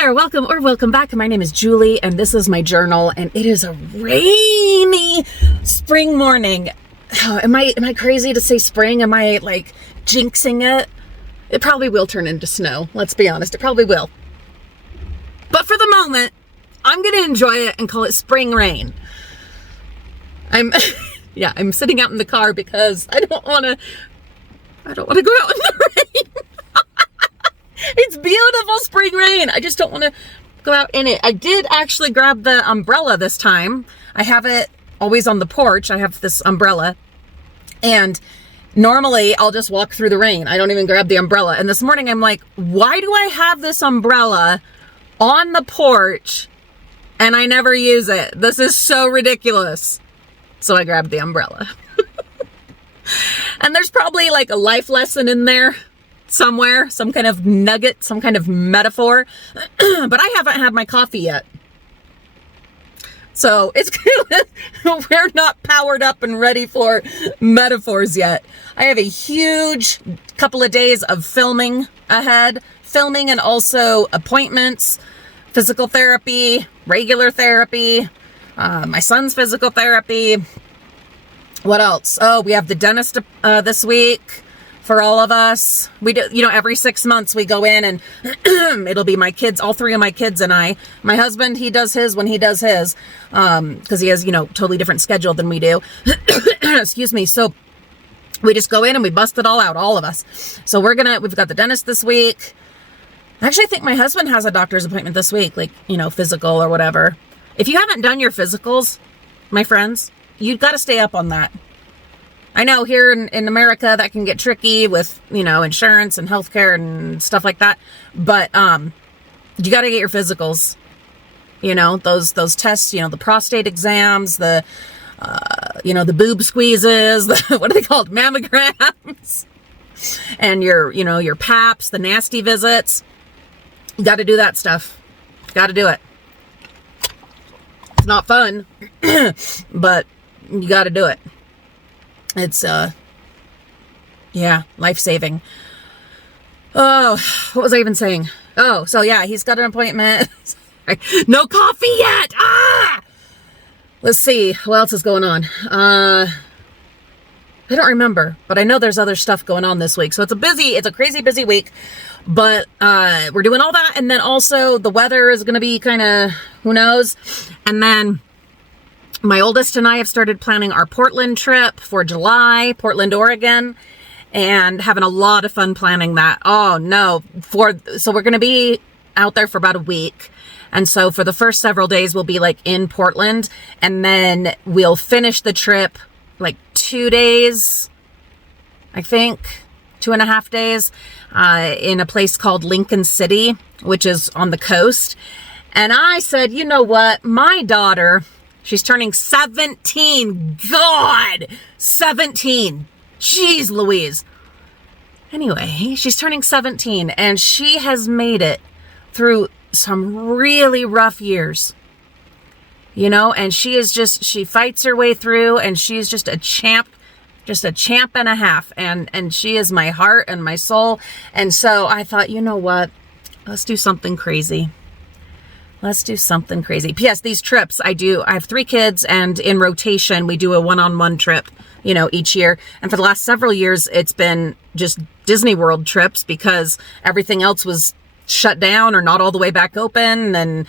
there, welcome back. My name is Julie and this is my journal, and it is a rainy spring morning. Am I crazy to say spring? Am I like jinxing it? It probably will turn into snow. Let's be honest, it probably will. But for the moment, I'm going to enjoy it and call it spring rain. I'm sitting out in the car because I don't want to go out in the rain. It's beautiful spring rain. I just don't want to go out in it. I did actually grab the umbrella this time. I have it always on the porch. I have this umbrella, and normally I'll just walk through the rain. I don't even grab the umbrella. And this morning I'm like, why do I have this umbrella on the porch and I never use it? This is so ridiculous. So I grabbed the umbrella. And there's probably like a life lesson in there somewhere, some kind of nugget, some kind of metaphor. But I haven't had my coffee yet. So it's we're not powered up and ready for metaphors yet. I have a huge couple of days of filming ahead. Filming and also appointments, physical therapy, regular therapy, my son's physical therapy. What else? Oh, we have the dentist this week for all of us. We do, every 6 months we go in and it'll be my kids, all three of my kids and I. My husband, he does his when he does his, because he has, totally different schedule than we do. Excuse me. So we just go in and we bust it all out, all of us. So we've got the dentist this week. Actually, I think my husband has a doctor's appointment this week, like, physical or whatever. If you haven't done your physicals, my friends, you've got to stay up on that. I know here in America that can get tricky with, insurance and healthcare and stuff like that. But you got to get your physicals. Those tests, the prostate exams, the boob squeezes, what are they called? Mammograms. And your PAPs, the nasty visits. You got to do that stuff. Got to do it. It's not fun, but you got to do it. It's, life-saving. Oh, what was I even saying? Oh, so yeah, he's got an appointment. No coffee yet. Let's see. What else is going on? I don't remember, but I know there's other stuff going on this week. So it's a crazy busy week, but, we're doing all that. And then also the weather is going to be kind of, who knows? And then my oldest and I have started planning our Portland trip for July, Portland, Oregon, and having a lot of fun planning that. Oh no. So we're going to be out there for about a week. And so for the first several days, we'll be like in Portland, and then we'll finish the trip like 2 days, I think 2.5 days, in a place called Lincoln City, which is on the coast. And I said, you know what? My daughter, she's turning 17. God, 17. Jeez Louise. Anyway, she's turning 17 and she has made it through some really rough years, and she fights her way through, and she's just a champ and a half. And she is my heart and my soul. And so I thought, you know what? Let's do something crazy. P.S. These trips I have 3 kids, and in rotation, we do a one-on-one trip, each year. And for the last several years, it's been just Disney World trips because everything else was shut down or not all the way back open. And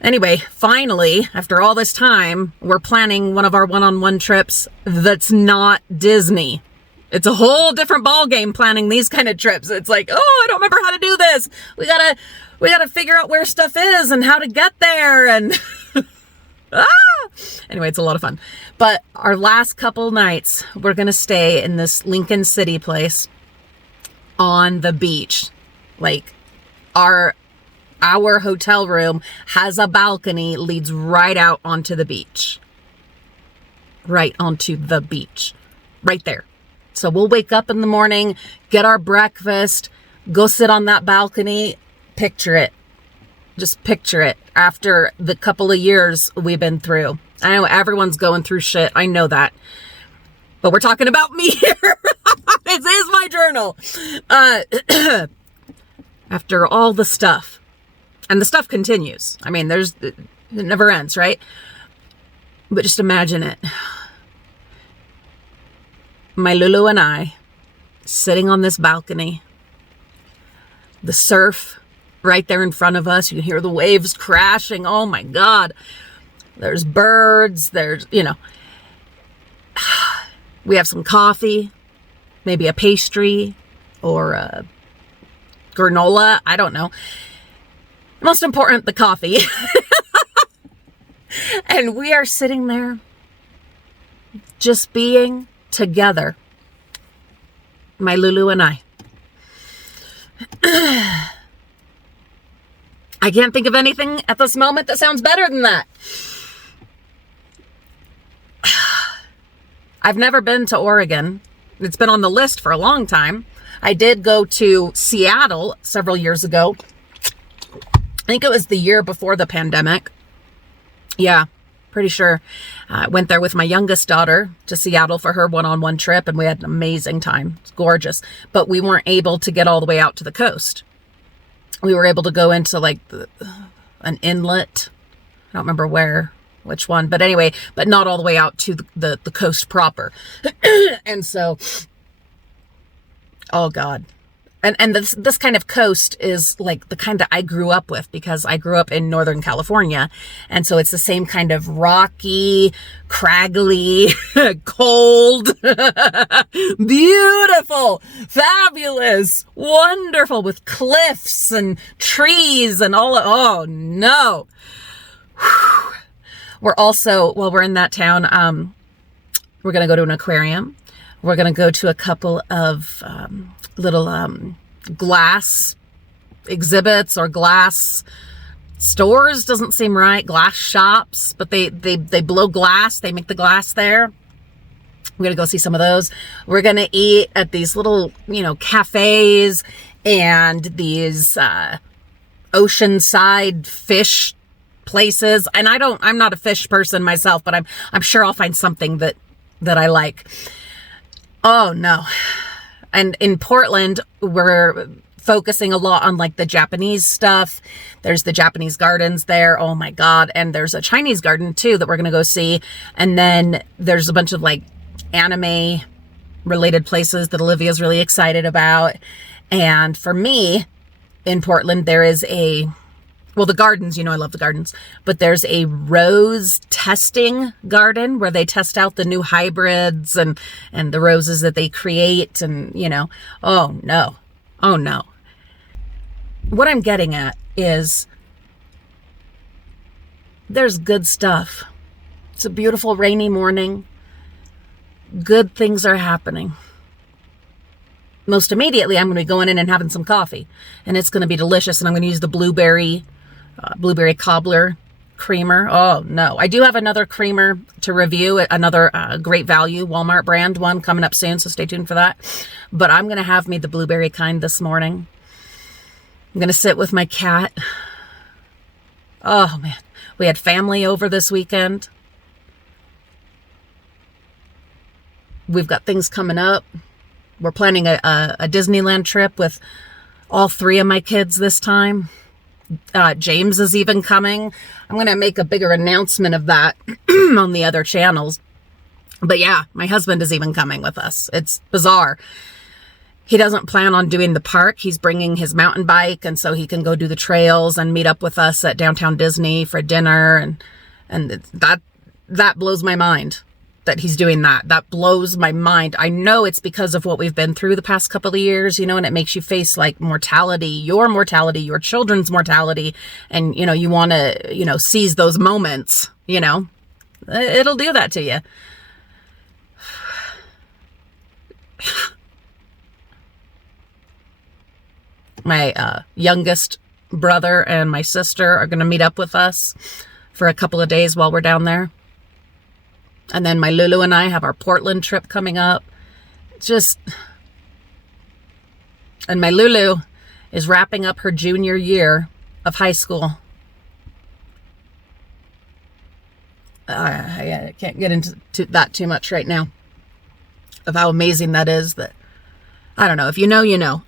anyway, finally, after all this time, we're planning one of our one-on-one trips that's not Disney. It's a whole different ball game planning these kind of trips. It's like, oh, I don't remember how to do this. We gotta figure out where stuff is and how to get there. And anyway, it's a lot of fun. But our last couple nights, we're gonna stay in this Lincoln City place on the beach. Like our hotel room has a balcony, leads right out onto the beach. Right onto the beach. Right there. So we'll wake up in the morning, get our breakfast, go sit on that balcony. Picture it. Just picture it after the couple of years we've been through. I know everyone's going through shit. I know that. But we're talking about me here. This is my journal. After all the stuff And the stuff continues. I mean, it never ends, right? But just imagine it. My Lulu and I sitting on this balcony, the surf right there in front of us. You can hear the waves crashing. Oh my God. There's birds. There's, we have some coffee, maybe a pastry or a granola. I don't know. Most important, the coffee. And we are sitting there just being together. My Lulu and I. I can't think of anything at this moment that sounds better than that. I've never been to Oregon. It's been on the list for a long time. I did go to Seattle several years ago. I think it was the year before the pandemic. Yeah, pretty sure. I went there with my youngest daughter to Seattle for her one-on-one trip, and we had an amazing time. It's gorgeous. But we weren't able to get all the way out to the coast. We were able to go into like an inlet. I don't remember which one. But anyway, but not all the way out to the coast proper. And so, oh God. And this kind of coast is like the kind that I grew up with, because I grew up in Northern California. And so it's the same kind of rocky, craggy, cold, beautiful, fabulous, wonderful, with cliffs and trees and all. Oh no. Whew. We're also, while we're in that town, we're going to go to an aquarium. We're going to go to a couple of little glass exhibits or glass stores. Doesn't seem right. Glass shops, but they blow glass. They make the glass there. We're going to go see some of those. We're going to eat at these little, cafes and these oceanside fish places. And I'm not a fish person myself, but I'm sure I'll find something that I like. Oh no. And in Portland, we're focusing a lot on like the Japanese stuff. There's the Japanese gardens there. Oh my God. And there's a Chinese garden too that we're going to go see. And then there's a bunch of like anime related places that Olivia's really excited about. And for me in Portland, there is the gardens, I love the gardens, but there's a rose testing garden where they test out the new hybrids and the roses that they create. And, oh no. What I'm getting at is there's good stuff. It's a beautiful rainy morning. Good things are happening. Most immediately, I'm going to be going in and having some coffee, and it's going to be delicious. And I'm going to use the blueberry cobbler creamer. Oh no. I do have another creamer to review, another great value Walmart brand one coming up soon. So stay tuned for that. But I'm going to have me the blueberry kind this morning. I'm going to sit with my cat. Oh man. We had family over this weekend. We've got things coming up. We're planning a Disneyland trip with all three of my kids this time. James is even coming. I'm going to make a bigger announcement of that on the other channels. But yeah, my husband is even coming with us. It's bizarre. He doesn't plan on doing the park. He's bringing his mountain bike, and so he can go do the trails and meet up with us at downtown Disney for dinner. And that blows my mind that he's doing that. That blows my mind. I know it's because of what we've been through the past couple of years, and it makes you face like mortality, your children's mortality. And, you want to, seize those moments, it'll do that to you. My youngest brother and my sister are going to meet up with us for a couple of days while we're down there. And then my Lulu and I have our Portland trip coming up. And my Lulu is wrapping up her junior year of high school. I can't get into that too much right now, of how amazing that is. That, I don't know, if you know, you know.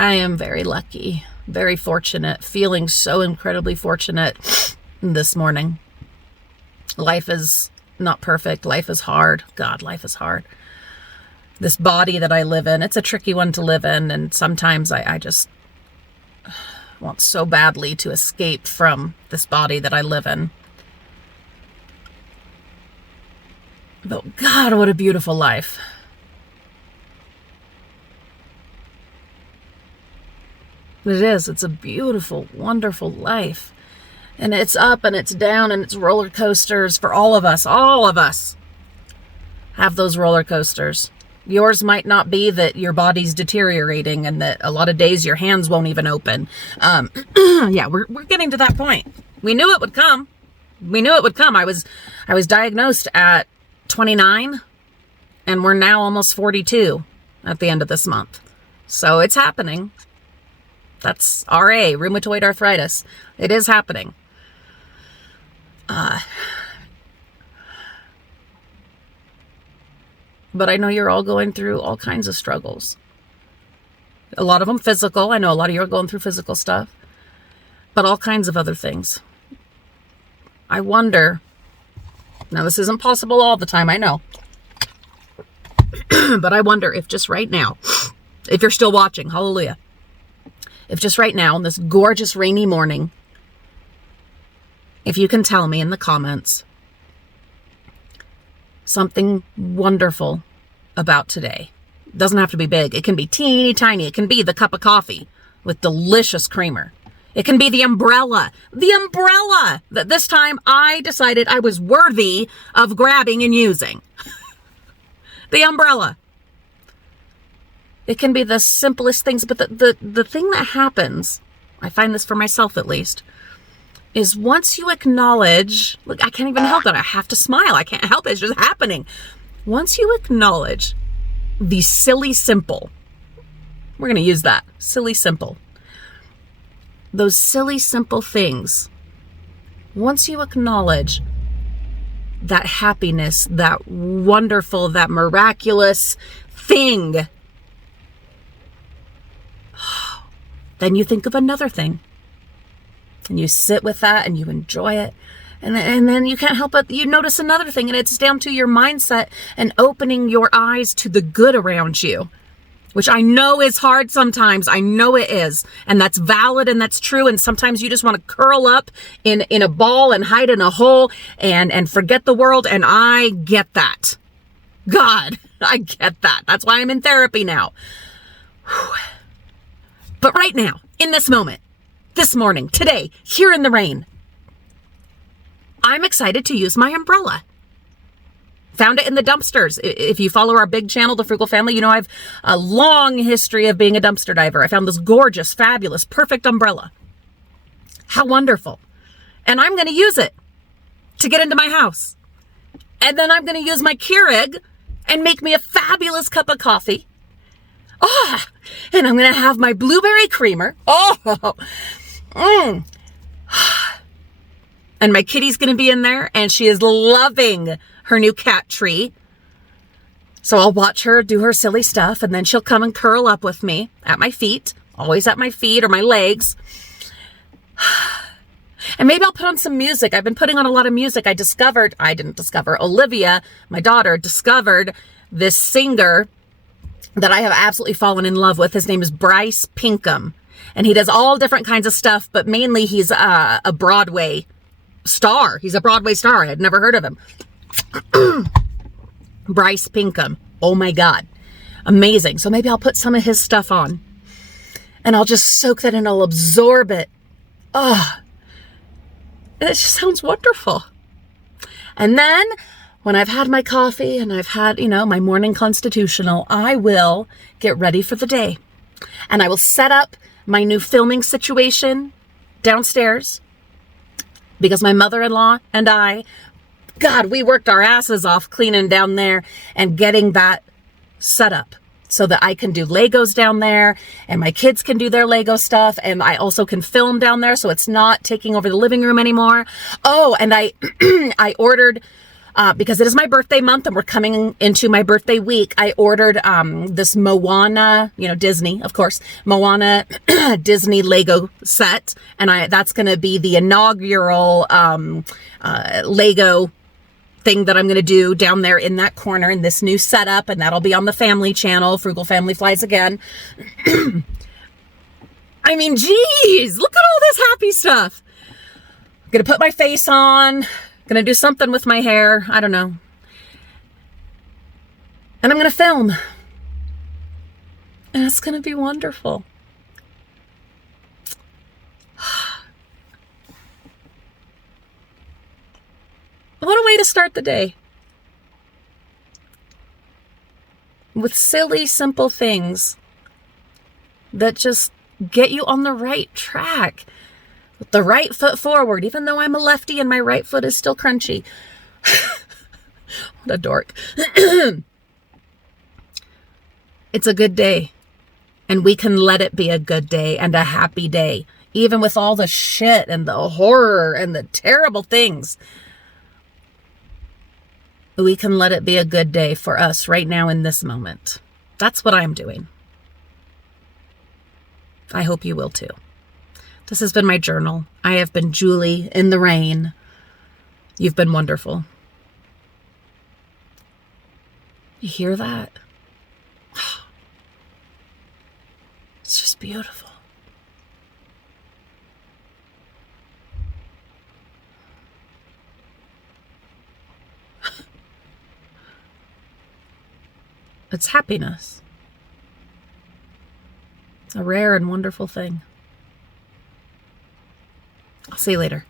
I am very lucky, very fortunate, feeling so incredibly fortunate this morning. Life is not perfect. Life is hard. God, life is hard. This body that I live in, it's a tricky one to live in. And sometimes I just want so badly to escape from this body that I live in. But God, what a beautiful life. It is. It's a beautiful, wonderful life. And it's up and it's down and it's roller coasters for all of us. All of us have those roller coasters. Yours might not be that your body's deteriorating and that a lot of days your hands won't even open. Yeah, we're getting to that point. We knew it would come. We knew it would come. I was diagnosed at 29 and we're now almost 42 at the end of this month. So it's happening. That's RA, rheumatoid arthritis. It is happening. But I know you're all going through all kinds of struggles. A lot of them physical. I know a lot of you are going through physical stuff, but all kinds of other things. I wonder, now this isn't possible all the time, I know, but I wonder if just right now, if you're still watching, hallelujah, if just right now on this gorgeous rainy morning, if you can tell me in the comments something wonderful about today. It doesn't have to be big. It can be teeny tiny. It can be the cup of coffee with delicious creamer. It can be the umbrella. The umbrella that this time I decided I was worthy of grabbing and using. The umbrella. It can be the simplest things, but the thing that happens, I find this for myself at least, is once you acknowledge, look, I can't even help it. I have to smile. I can't help it. It's just happening. Once you acknowledge the silly simple, we're going to use that, silly simple. Those silly simple things, once you acknowledge that happiness, that wonderful, that miraculous thing, then you think of another thing. And you sit with that and you enjoy it. And then you can't help but you notice another thing. And it's down to your mindset and opening your eyes to the good around you, which I know is hard sometimes. I know it is. And that's valid and that's true. And sometimes you just want to curl up in a ball and hide in a hole and forget the world. And I get that. God, I get that. That's why I'm in therapy now. Whew. But right now, in this moment, this morning, today, here in the rain, I'm excited to use my umbrella. Found it in the dumpsters. If you follow our big channel, the Frugal Family, you know I've a long history of being a dumpster diver. I found this gorgeous, fabulous, perfect umbrella. How wonderful. And I'm going to use it to get into my house. And then I'm going to use my Keurig and make me a fabulous cup of coffee. Oh, and I'm going to have my blueberry creamer. Oh, And my kitty's going to be in there, and she is loving her new cat tree. So I'll watch her do her silly stuff, and then she'll come and curl up with me at my feet, always at my feet or my legs. And maybe I'll put on some music. I've been putting on a lot of music. Olivia, my daughter, discovered this singer that I have absolutely fallen in love with. His name is Bryce Pinkham. And he does all different kinds of stuff, but mainly he's a Broadway star. He's a Broadway star. I had never heard of him. Bryce Pinkham. Oh my God. Amazing. So maybe I'll put some of his stuff on. And I'll just soak that in. I'll absorb it. Oh, it just sounds wonderful. And then when I've had my coffee and I've had, my morning constitutional, I will get ready for the day. And I will set up my new filming situation downstairs because my mother-in-law and I, God, we worked our asses off cleaning down there and getting that set up so that I can do Legos down there and my kids can do their Lego stuff. And I also can film down there so it's not taking over the living room anymore. Oh, and I ordered because it is my birthday month and we're coming into my birthday week, I ordered this Moana, Disney, of course, Moana Disney Lego set. And that's going to be the inaugural Lego thing that I'm going to do down there in that corner in this new setup. And that'll be on the family channel, Frugal Family Flies Again. I mean, geez, look at all this happy stuff. I'm going to put my face on, going to do something with my hair. I don't know. And I'm going to film. And it's going to be wonderful. What a way to start the day. With silly, simple things that just get you on the right track. With the right foot forward, even though I'm a lefty and my right foot is still crunchy. What a dork. It's a good day. And we can let it be a good day and a happy day. Even with all the shit and the horror and the terrible things. We can let it be a good day for us right now in this moment. That's what I'm doing. I hope you will too. This has been my journal. I have been Julie in the rain. You've been wonderful. You hear that? It's just beautiful. It's happiness. It's a rare and wonderful thing. I'll see you later.